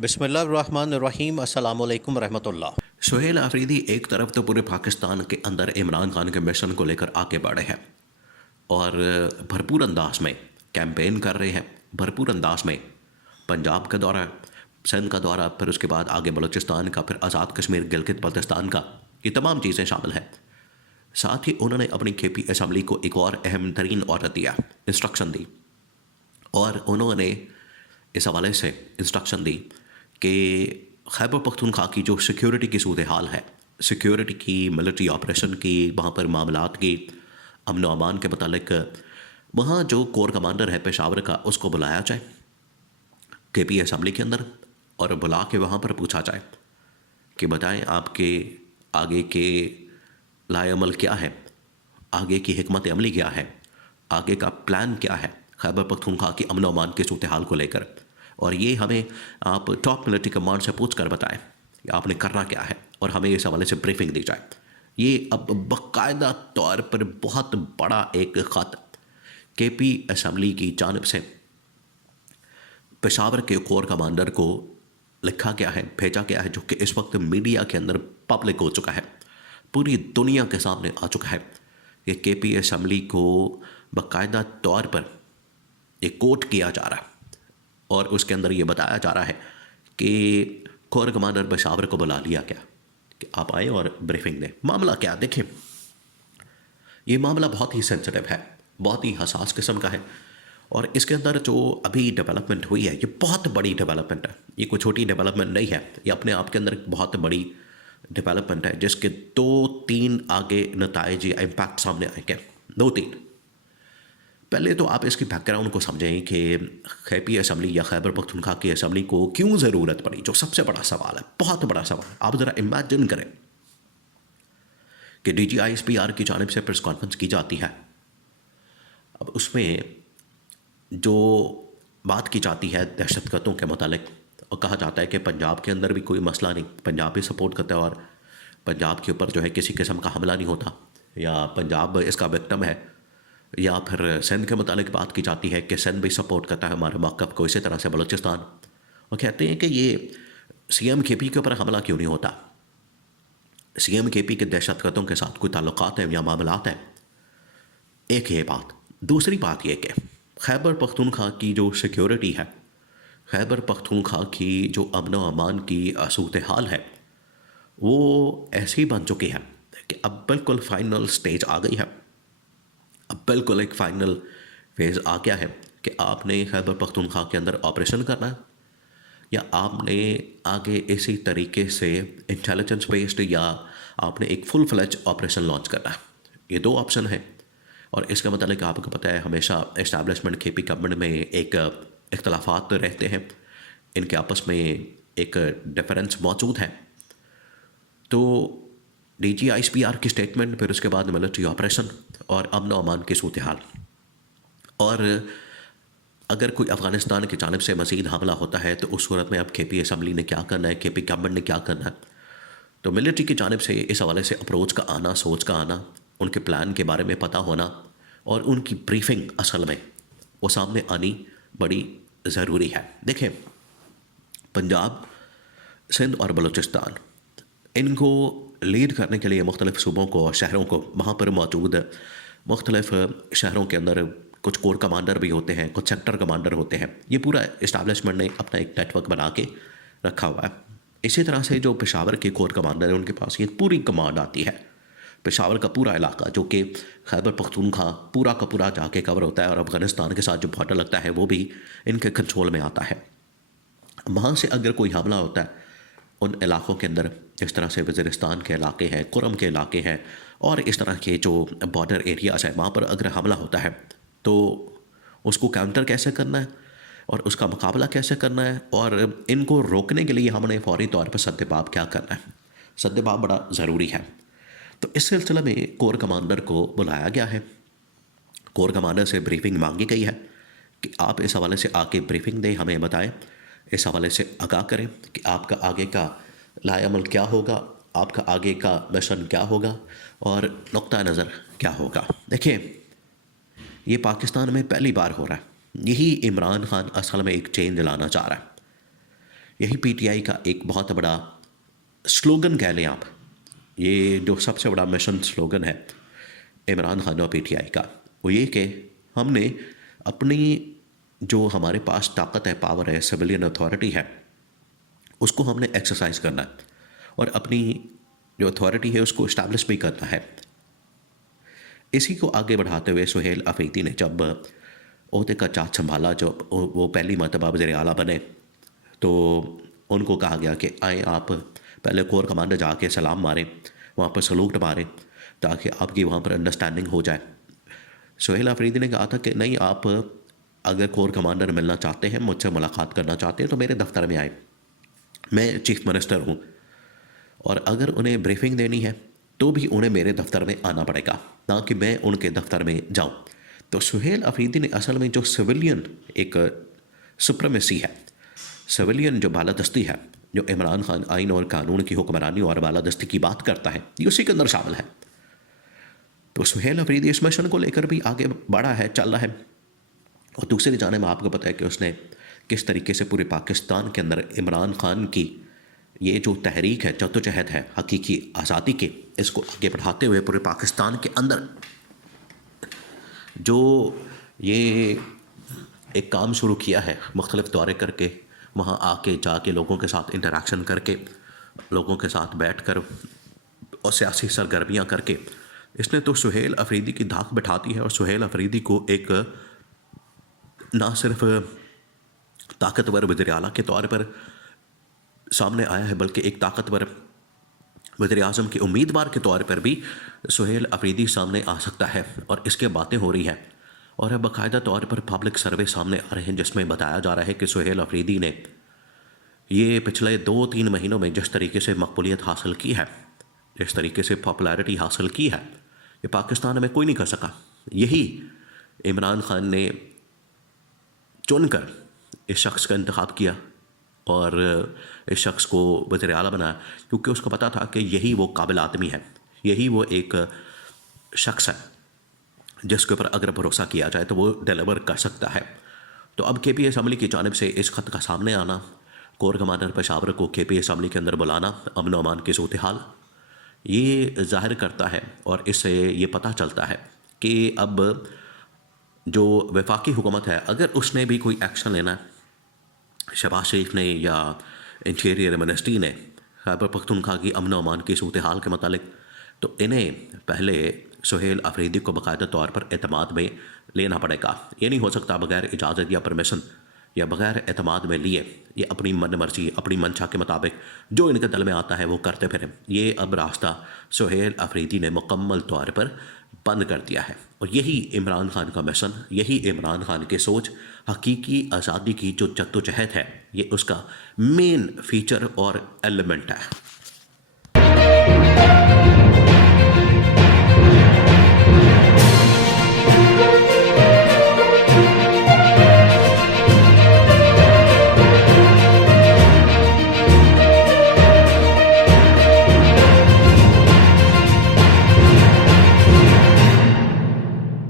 बिस्मिल्लाहिर्रहमानिर्रहीम अस्सलामु अलैकुम रहमतुल्लाह। सुहेल आफरीदी एक तरफ तो पूरे पाकिस्तान के अंदर इमरान खान के मिशन को लेकर आगे बढ़े हैं और भरपूर अंदाज में कैंपेन कर रहे हैं। भरपूर अंदाज में पंजाब का दौरा, सिंध का दौरा, फिर उसके बाद आगे बलूचिस्तान का, फिर आज़ाद कश्मीर, गिलगित बल्तिस्तान का, ये तमाम चीज़ें शामिल हैं। साथ ही उन्होंने अपनी केपी असम्बली को एक और अहम तरीन ऑर्डर दिया, इंस्ट्रक्शन दी, और उन्होंने इस हवाले से इंस्ट्रक्शन दी कि खैबर पख्तूनख्वा की जो सिक्योरिटी की सूरत हाल है, सिक्योरिटी की, मिलिट्री ऑपरेशन की, वहाँ पर मामलात की, अमन व अमान के मतलब, वहाँ जो कोर कमांडर है पेशावर का, उसको बुलाया जाए के पी असम्बली के अंदर, और बुला के वहाँ पर पूछा जाए कि बताएं आपके आगे के लाएअमल क्या है, आगे की हिकमत अमली क्या है, आगे का प्लान क्या है खैबर पख्तूनख्वा की अमन व अमान के सूरत हाल को लेकर, और ये हमें आप टॉप मिलिट्री कमांड से पूछ कर बताएं कि आपने करना क्या है, और हमें इस हवाले से ब्रीफिंग दी जाए। ये अब बाकायदा तौर पर बहुत बड़ा एक ख़त के पी असम्बली की जानिब से पेशावर के कोर कमांडर को लिखा गया है, भेजा गया है, जो कि इस वक्त मीडिया के अंदर पब्लिक हो चुका है, पूरी दुनिया के सामने आ चुका है कि के पी असम्बली को बाकायदा तौर पर एक कोट किया जा रहा है, और उसके अंदर ये बताया जा रहा है कि कोर कमांडर पेशावर को बुला लिया गया कि आप आए और ब्रीफिंग दें। मामला क्या, देखें, ये मामला बहुत ही सेंसिटिव है, बहुत ही हसास किस्म का है, और इसके अंदर जो अभी डेवलपमेंट हुई है, ये बहुत बड़ी डेवलपमेंट है, ये कोई छोटी डेवलपमेंट नहीं है, ये अपने आप के अंदर एक बहुत बड़ी डेवलपमेंट है, जिसके 2-3 आगे नताइज या इम्पैक्ट सामने आएंगे। 2-3 पहले तो आप इसकी बैकग्राउंड को समझें कि केपी असम्बली या खैबर पख्तूनख्वा की असम्बली को क्यों ज़रूरत पड़ी, जो सबसे बड़ा सवाल है, बहुत बड़ा सवाल। आप ज़रा इमेजिन करें कि DGISPR की जानिब से प्रेस कॉन्फ्रेंस की जाती है, अब उसमें जो बात की जाती है दहशतगर्दों के मुतालिक, और कहा जाता है कि पंजाब के अंदर भी कोई मसला नहीं, पंजाब भी सपोर्ट करता है, और पंजाब के ऊपर जो है किसी किस्म का हमला नहीं होता, या पंजाब इसका विक्टिम है, या फिर सिंध के मुतालिक बात की जाती है कि सिंध भी सपोर्ट करता है हमारे मौक़िफ़ को, इसी तरह से बलूचिस्तान, और कहते हैं कि ये CM KP के ऊपर हमला क्यों नहीं होता, CM KP के दहशतगर्दों के साथ कोई ताल्लुकात हैं या मामलात हैं। एक ये बात। दूसरी बात ये कि खैबर पख्तूनख्वा की जो सिक्योरिटी है, खैबर पख्तूनख्वा की जो अमन व अमान की सूरत हाल है, वो ऐसी बन चुकी है कि अब बिल्कुल फ़ाइनल स्टेज आ गई है, अब बिल्कुल एक फ़ाइनल फेज़ आ गया है कि आपने खैबर पख्तूनख्वा के अंदर ऑपरेशन करना है, या आपने आगे इसी तरीके से इंटेलिजेंस बेस्ड, या आपने एक फुल फ्लेज ऑपरेशन लॉन्च करना है। ये 2 ऑप्शन हैं, और इसका मतलब आपको पता है हमेशा इस्टेब्लिशमेंट KP गवर्नमेंट में एक इख्तलाफात तो रहते हैं, इनके आपस में एक डिफरेंस मौजूद है। तो DGISPR की स्टेटमेंट, फिर उसके बाद मिलिट्री ऑपरेशन और अमन व अमान की सूरत हाल, और अगर कोई अफ़गानिस्तान की जानिब से मज़ीद हमला होता है तो उस सूरत में अब KP असम्बली ने क्या करना है, KP गवर्नमेंट ने क्या करना है। तो मिलिट्री की जानिब से इस हवाले से अप्रोच का आना, सोच का आना, उनके प्लान के बारे में पता होना, और उनकी ब्रीफिंग असल में वो सामने आनी बड़ी ज़रूरी है। देखें, पंजाब, सिंध और बलूचिस्तान, इनको लीड करने के लिए मुख्तलिफ़ सूबों को और शहरों को, वहाँ पर मौजूद मुख्तलिफ़ शहरों के अंदर कुछ कोर कमांडर भी होते हैं, कुछ सेक्टर कमांडर होते हैं। ये पूरा इस्टेब्लिशमेंट ने अपना एक नेटवर्क बना के रखा हुआ है। इसी तरह से जो पेशावर के कोर कमांडर हैं, उनके पास ये पूरी कमांड आती है, पेशावर का पूरा इलाका जो कि खैबर पख्तूनख्वा पूरा का पूरा जाके कवर होता है, और अफ़गानिस्तान के साथ जो बॉर्डर लगता है वो भी इनके कंट्रोल में आता है। वहाँ से अगर कोई हमला होता है उन इलाक़ों के अंदर, इस तरह से वज़ीरिस्तान के इलाके हैं, कुरम के इलाके हैं, और इस तरह के जो बॉर्डर एरियाज़ हैं, वहाँ पर अगर हमला होता है तो उसको काउंटर कैसे करना है और उसका मुकाबला कैसे करना है, और इनको रोकने के लिए हमने फ़ौरी तौर पर सद्देबाब क्या करना है। सद्देबाब बड़ा ज़रूरी है। तो इस सिलसिले में कोर कमांडर को बुलाया गया है, कोर कमांडर से ब्रीफिंग मांगी गई है कि आप इस हवाले से आके ब्रीफिंग दें, हमें बताएं, इस हवाले से आगाह करें कि आपका आगे का लाएअमल क्या होगा, आपका आगे का मिशन क्या होगा, और नुक्ता नज़र क्या होगा। देखिए, ये पाकिस्तान में पहली बार हो रहा है, यही इमरान खान असल में एक चेंज लाना चाह रहा है। यही पीटीआई का एक बहुत बड़ा स्लोगन कह लें आप। ये जो सबसे बड़ा मिशन स्लोगन है इमरान खान और पीटीआई का, वो ये कि हमने अपनी जो हमारे पास ताकत है, पावर है, सिविलियन अथॉरिटी है, उसको हमने एक्सरसाइज करना है और अपनी जो अथॉरिटी है उसको इस्टेब्लिश भी करना है। इसी को आगे बढ़ाते हुए सुहेल अफरीदी ने जब ओहदे का चार्ज संभाला, जब वो पहली मरतबा वज़ीर आला बने, तो उनको कहा गया कि आए आप पहले कोर कमांडर जाके सलाम मारें, वहाँ पर सलूट मारें, ताकि आपकी वहाँ पर अंडरस्टैंडिंग हो जाए। सुहेल अफरीदी ने कहा था कि नहीं, आप अगर कोर कमांडर मिलना चाहते हैं, मुझसे मुलाकात करना चाहते हैं, तो मेरे दफ्तर में आए, मैं चीफ मिनिस्टर हूँ, और अगर उन्हें ब्रीफिंग देनी है तो भी उन्हें मेरे दफ्तर में आना पड़ेगा, ना कि मैं उनके दफ्तर में जाऊँ। तो सुहेल अफरीदी ने असल में जो सिविलियन एक सुप्रीमेसी है, सिविलियन जो बालादस्ती है, जो इमरान खान आइन और कानून की हुक्मरानी और बालादस्ती की बात करता है, ये उसी के अंदर शामिल है। तो सुहेल अफरीदी इस मिशन को लेकर भी आगे बढ़ा है, चल रहा है। और दूसरी जानिब आपको पता है कि उसने किस तरीके से पूरे पाकिस्तान के अंदर इमरान खान की ये जो तहरीक है, जद्दोजहद है हकीकी आज़ादी के, इसको आगे बढ़ाते हुए पूरे पाकिस्तान के अंदर जो ये एक काम शुरू किया है, मुख्तलिफ दौरे करके, वहाँ आके जाके लोगों के साथ इंटरेक्शन करके, लोगों के साथ बैठ कर और सियासी सरगर्मियाँ करके, इसने तो सुहेल अफरीदी की धाक बैठाती है। और सुहेल अफरीदी को एक ना सिर्फ ताकतवर वज़ीर आला के तौर पर सामने आया है, बल्कि एक ताकतवर वज़ीर आज़म के उम्मीदवार के तौर पर भी सुहेल अफरीदी सामने आ सकता है। और इसके बातें हो रही हैं और बाकायदा तौर पर पब्लिक सर्वे सामने आ रहे हैं, जिसमें बताया जा रहा है कि सुहेल अफरीदी ने ये पिछले 2-3 महीनों में जिस तरीके से मकबूलियत हासिल की है, जिस तरीके से पॉपुलैरिटी हासिल की है, ये पाकिस्तान में कोई नहीं कर सका। यही इमरान खान ने चुनकर इस शख्स का इंतखाब किया और इस शख्स को वज़ीर आला बनाया, क्योंकि उसको पता था कि यही वो काबिल आदमी है, यही वो एक शख्स है जिसके ऊपर अगर भरोसा किया जाए तो वो डिलीवर कर सकता है। तो अब KPA असम्बली की जानिब से इस ख़त का सामने आना, कोर कमांडर पेशावर को KPA असम्बली के अंदर बुलाना, अमन अमान की सूरत हाल ये ज़ाहिर करता है और इससे ये पता चलता है कि अब जो वफाकी हुकूमत है, अगर उसने भी कोई एक्शन लेना, शहबाज शरीफ ने या इंटीरियर मिनिस्ट्री ने खैबर पख्तूनख्वा की अमन अमान की सूरत हाल के मतलब, तो इन्हें पहले सुहेल अफरीदी को बाकायदा तौर पर एतमाद में लेना पड़ेगा। ये नहीं हो सकता बग़ैर इजाज़त या परमिशन या बग़ैर एतमाद में लिए ये अपनी मन मर्जी, अपनी मंशा के मुताबिक जो इनके दिल में आता है वो करते फिरें। ये अब रास्ता सुहेल अफरीदी ने मुकम्मल तौर पर बंद कर दिया है। और यही इमरान खान का मिशन, यही इमरान खान की सोच, हकीकी आज़ादी की जो जद्दोजहद है, ये उसका मेन फीचर और एलिमेंट है।